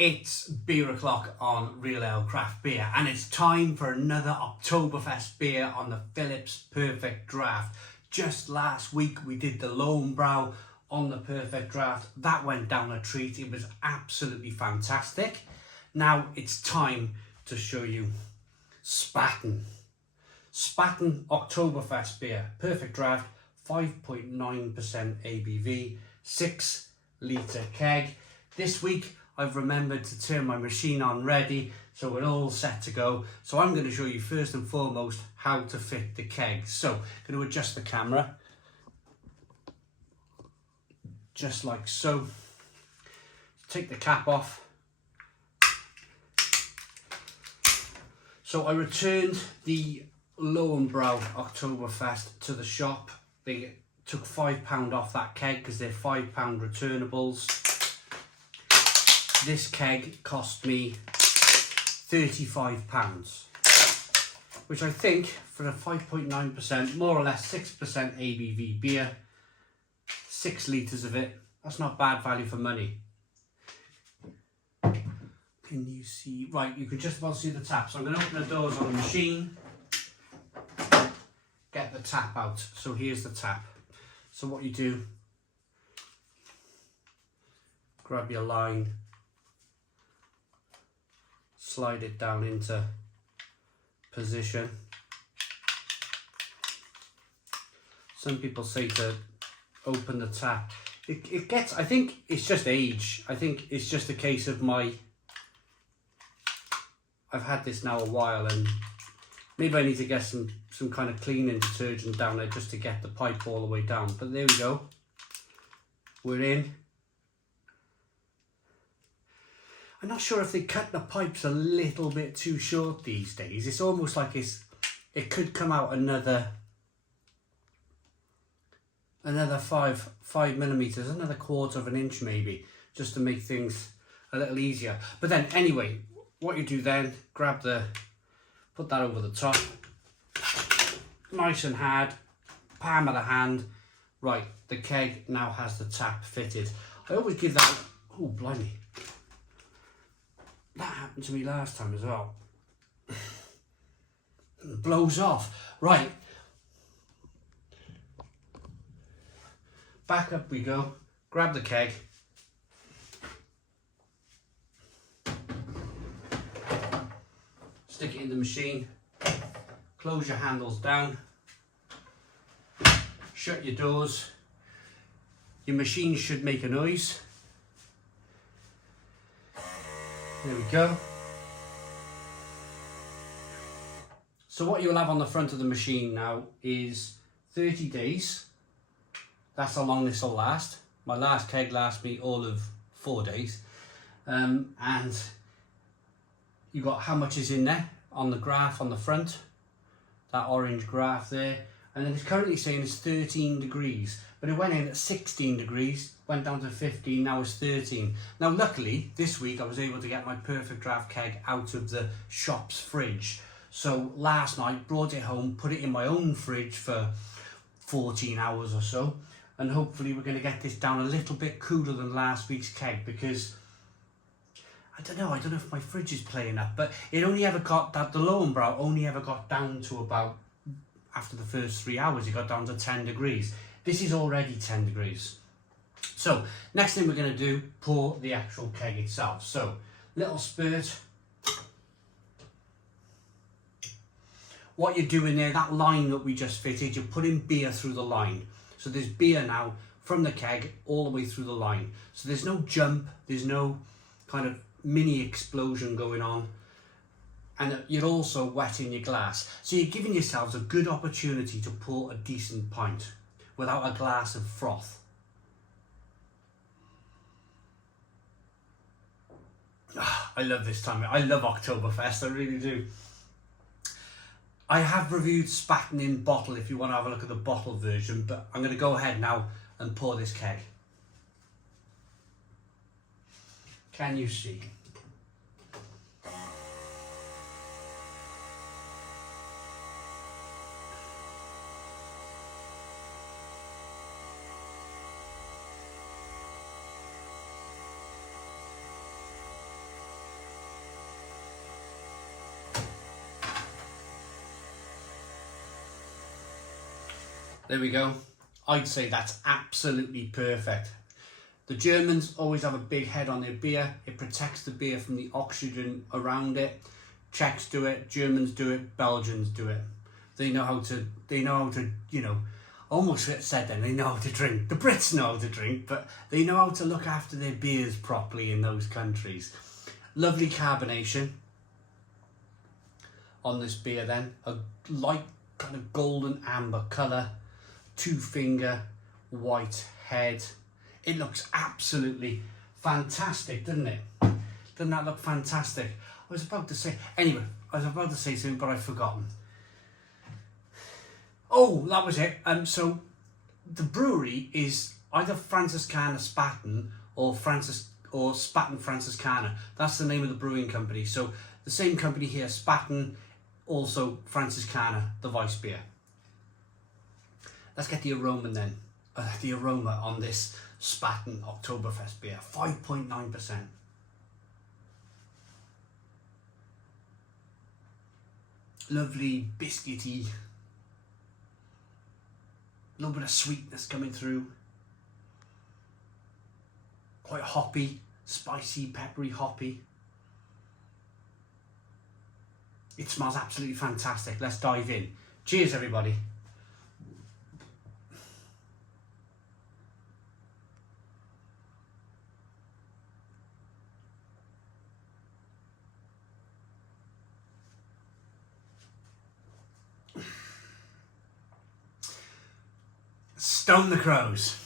It's beer o'clock on Real Ale Craft Beer, and it's time for another Oktoberfest beer on the Phillips Perfect Draft. Just last week we did the Lowenbrau on the Perfect Draft. That went down a treat. It was absolutely fantastic. Now it's time to show you Spaten Oktoberfest beer, Perfect Draft, 5.9% ABV, 6 litre keg. This week I've remembered to turn my machine on ready, so we're all set to go. So I'm going to show you first and foremost how to fit the keg. So I'm going to adjust the camera, just like so. Take the cap off. So I returned the Lowenbrau Oktoberfest to the shop. They took £5 off that keg because they're £5 returnables. This keg cost me £35, which I think for a 5.9%, more or less 6% ABV beer, 6 litres of it, that's not bad value for money. Can you see? Right, you can just about see the tap. So I'm going to open the doors on the machine, get the tap out. So here's the tap. So what you do, grab your line, slide it down into position. Some people say to open the tap. It gets, I think it's just age. I think it's just a case of I've had this now a while, and maybe I need to get some kind of cleaning detergent down there just to get the pipe all the way down. But there we go. We're in. I'm not sure if they cut the pipes a little bit too short these days. It's almost like it could come out another 5 millimeters, another quarter of an inch maybe, just to make things a little easier. But then anyway, what you do then, put that over the top, nice and hard, palm of the hand. Right, the keg now has the tap fitted. I always give that, oh blimey. That happened to me last time as well. It blows off. Right. Back up we go. Grab the keg. Stick it in the machine. Close your handles down. Shut your doors. Your machine should make a noise. There we go. So what you'll have on the front of the machine now is 30 days. That's how long this will last. My last keg lasted me all of 4 days. And you got how much is in there on the graph on the front. That orange graph there. And then it's currently saying it's 13 degrees. But it went in at 16 degrees, went down to 15, now it's 13. Now luckily, this week I was able to get my Perfect Draft keg out of the shop's fridge. So last night, brought it home, put it in my own fridge for 14 hours or so. And hopefully we're going to get this down a little bit cooler than last week's keg, because I don't know if my fridge is playing up, but it only ever got that, the Lowenbrau only ever got down to about, after the first 3 hours, it got down to 10 degrees. This is already 10 degrees. So next thing we're going to do, pour the actual keg itself. So little spurt. What you're doing there, that line that we just fitted, you're putting beer through the line. So there's beer now from the keg all the way through the line. So there's no jump, there's no kind of mini explosion going on. And you're also wetting your glass. So you're giving yourselves a good opportunity to pour a decent pint without a glass of froth. I love this time. I love Oktoberfest, I really do. I have reviewed Spaten in bottle if you want to have a look at the bottle version, but I'm going to go ahead now and pour this keg. Can you see? There we go. I'd say that's absolutely perfect. The Germans always have a big head on their beer. It protects the beer from the oxygen around it. Czechs do it, Germans do it, Belgians do it. They know how to, you know, almost said then, they know how to drink. The Brits know how to drink, but they know how to look after their beers properly in those countries. Lovely carbonation on this beer then. A light kind of golden amber colour. 2-finger white head. It looks absolutely fantastic, doesn't it? Doesn't that look fantastic? I was about to say something, but I've forgotten. Oh, that was it. So the brewery is either Franziskaner-Spaten or Spaten Franziskaner. That's the name of the brewing company. So the same company here, Spaten, also Franziskaner, the Weiss beer. Let's get the aroma then. The aroma on this Spaten Oktoberfest beer, 5.9%. Lovely, biscuity, a little bit of sweetness coming through. Quite hoppy, spicy, peppery, hoppy. It smells absolutely fantastic. Let's dive in. Cheers, everybody. Stone the Crows.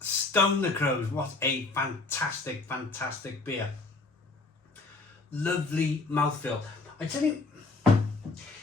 Stone the Crows. What a fantastic, fantastic beer. Lovely mouthfeel. I tell you,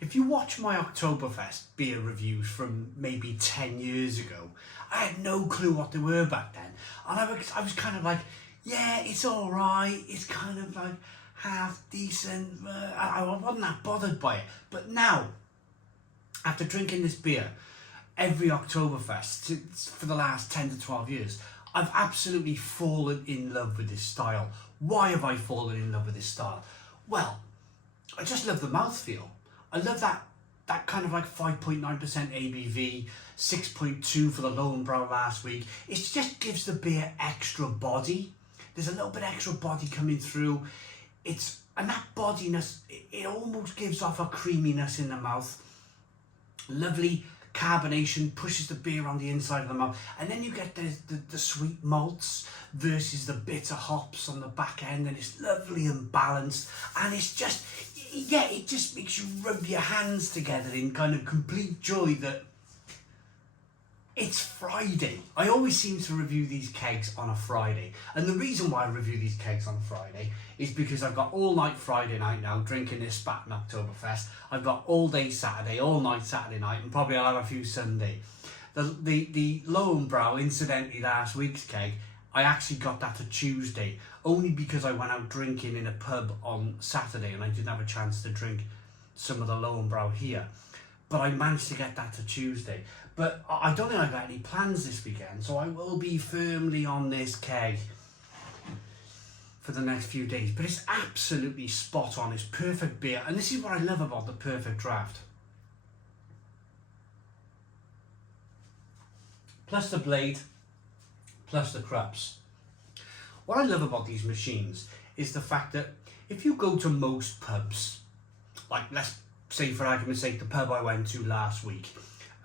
if you watch my Oktoberfest beer reviews from maybe 10 years ago, I had no clue what they were back then. And I was kind of like, yeah, it's all right. It's kind of like half decent. I wasn't that bothered by it. But now, after drinking this beer, every Oktoberfest for the last 10 to 12 years, I've absolutely fallen in love with this style. Why have I fallen in love with this style? Well, I just love the mouthfeel. I love that kind of like 5.9% ABV, 6.2 for the Lowenbrau last week. It just gives the beer extra body. There's a little bit extra body coming through. And that bodiness, it almost gives off a creaminess in the mouth. Lovely carbonation, pushes the beer on the inside of the mouth, and then you get the sweet malts versus the bitter hops on the back end, and it's lovely and balanced, and it's just, yeah, it just makes you rub your hands together in kind of complete joy that it's Friday. I always seem to review these kegs on a Friday, and the reason why I review these kegs on a Friday is because I've got all night Friday night now drinking this Spaten Oktoberfest. I've got all day Saturday, all night Saturday night, and probably I'll have a few Sunday. The Lowenbrau, incidentally, last week's keg, I actually got that to Tuesday, only because I went out drinking in a pub on Saturday and I didn't have a chance to drink some of the Lowenbrau here. But I managed to get that to Tuesday. But I don't think I've got any plans this weekend, so I will be firmly on this keg for the next few days. But it's absolutely spot on. It's perfect beer. And this is what I love about the perfect draft. Plus the blade, plus the crups. What I love about these machines is the fact that if you go to most pubs, like let's say for argument's sake the pub I went to last week,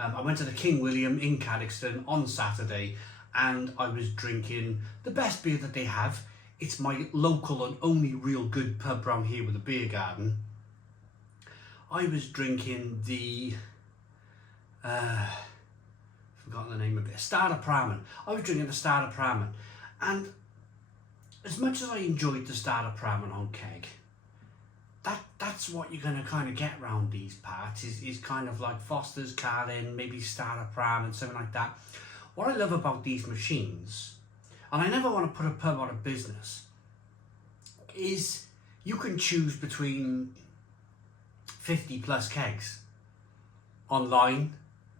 I went to the King William in Cadoxton on Saturday and I was drinking the best beer that they have. It's my local and only real good pub round here with a beer garden. I was drinking the, forgotten the name of it, Starter Pramen. I was drinking the Starter Pramen, and as much as I enjoyed the Starter Pramen on keg, that's what you're going to kind of get round these parts, is kind of like Foster's, Carlin, maybe Starter Pramen, something like that. What I love about these machines, and I never want to put a pub out of business, is you can choose between 50 plus kegs online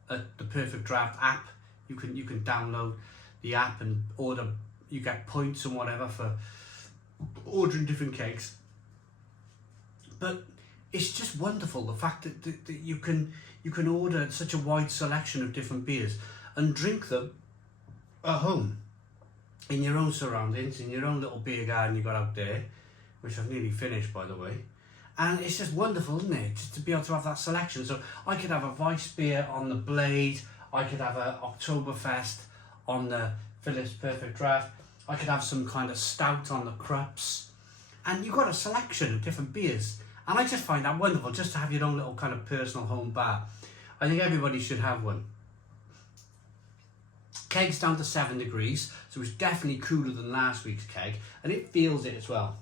at the Perfect Draft app. You can download the app and order. You get points and whatever for ordering different kegs. But it's just wonderful the fact that you can order such a wide selection of different beers. and drink them at home, in your own surroundings, in your own little beer garden you got out there, which I've nearly finished, by the way. And it's just wonderful, isn't it, just to be able to have that selection. So I could have a Weiss beer on the Blade, I could have a Oktoberfest on the Phillips Perfect Draft, I could have some kind of stout on the Krups, and you've got a selection of different beers. And I just find that wonderful, just to have your own little kind of personal home bar. I think everybody should have one. Keg's down to 7 degrees, so it's definitely cooler than last week's keg, and it feels it as well.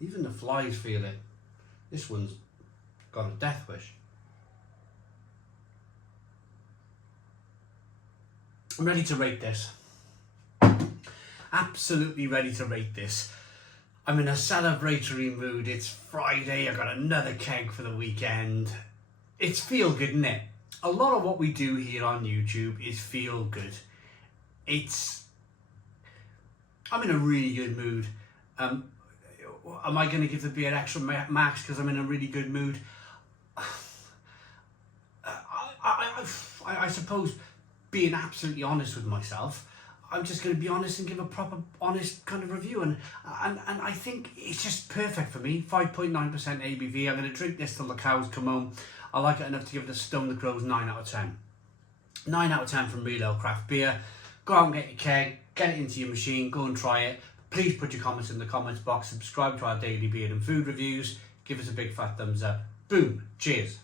Even the flies feel it. This one's got a death wish. I'm ready to rate this. Absolutely ready to rate this. I'm in a celebratory mood. It's Friday, I got another keg for the weekend. It's feel good, isn't it? A lot of what we do here on YouTube is feel good. I'm in a really good mood. Am I going to give the beer extra marks because I'm in a really good mood? I suppose, being absolutely honest with myself, I'm just going to be honest and give a proper honest kind of review, and I think it's just perfect for me. 5.9% ABV. I'm going to drink this till the cows come home. I like it enough to give it a Stone the Crows 9 out of 10. 9 out of 10 from Real Ale Craft Beer. Go out and get your keg, get it into your machine, go and try it. Please put your comments in the comments box, subscribe to our daily beer and food reviews, give us a big fat thumbs up. Boom, cheers.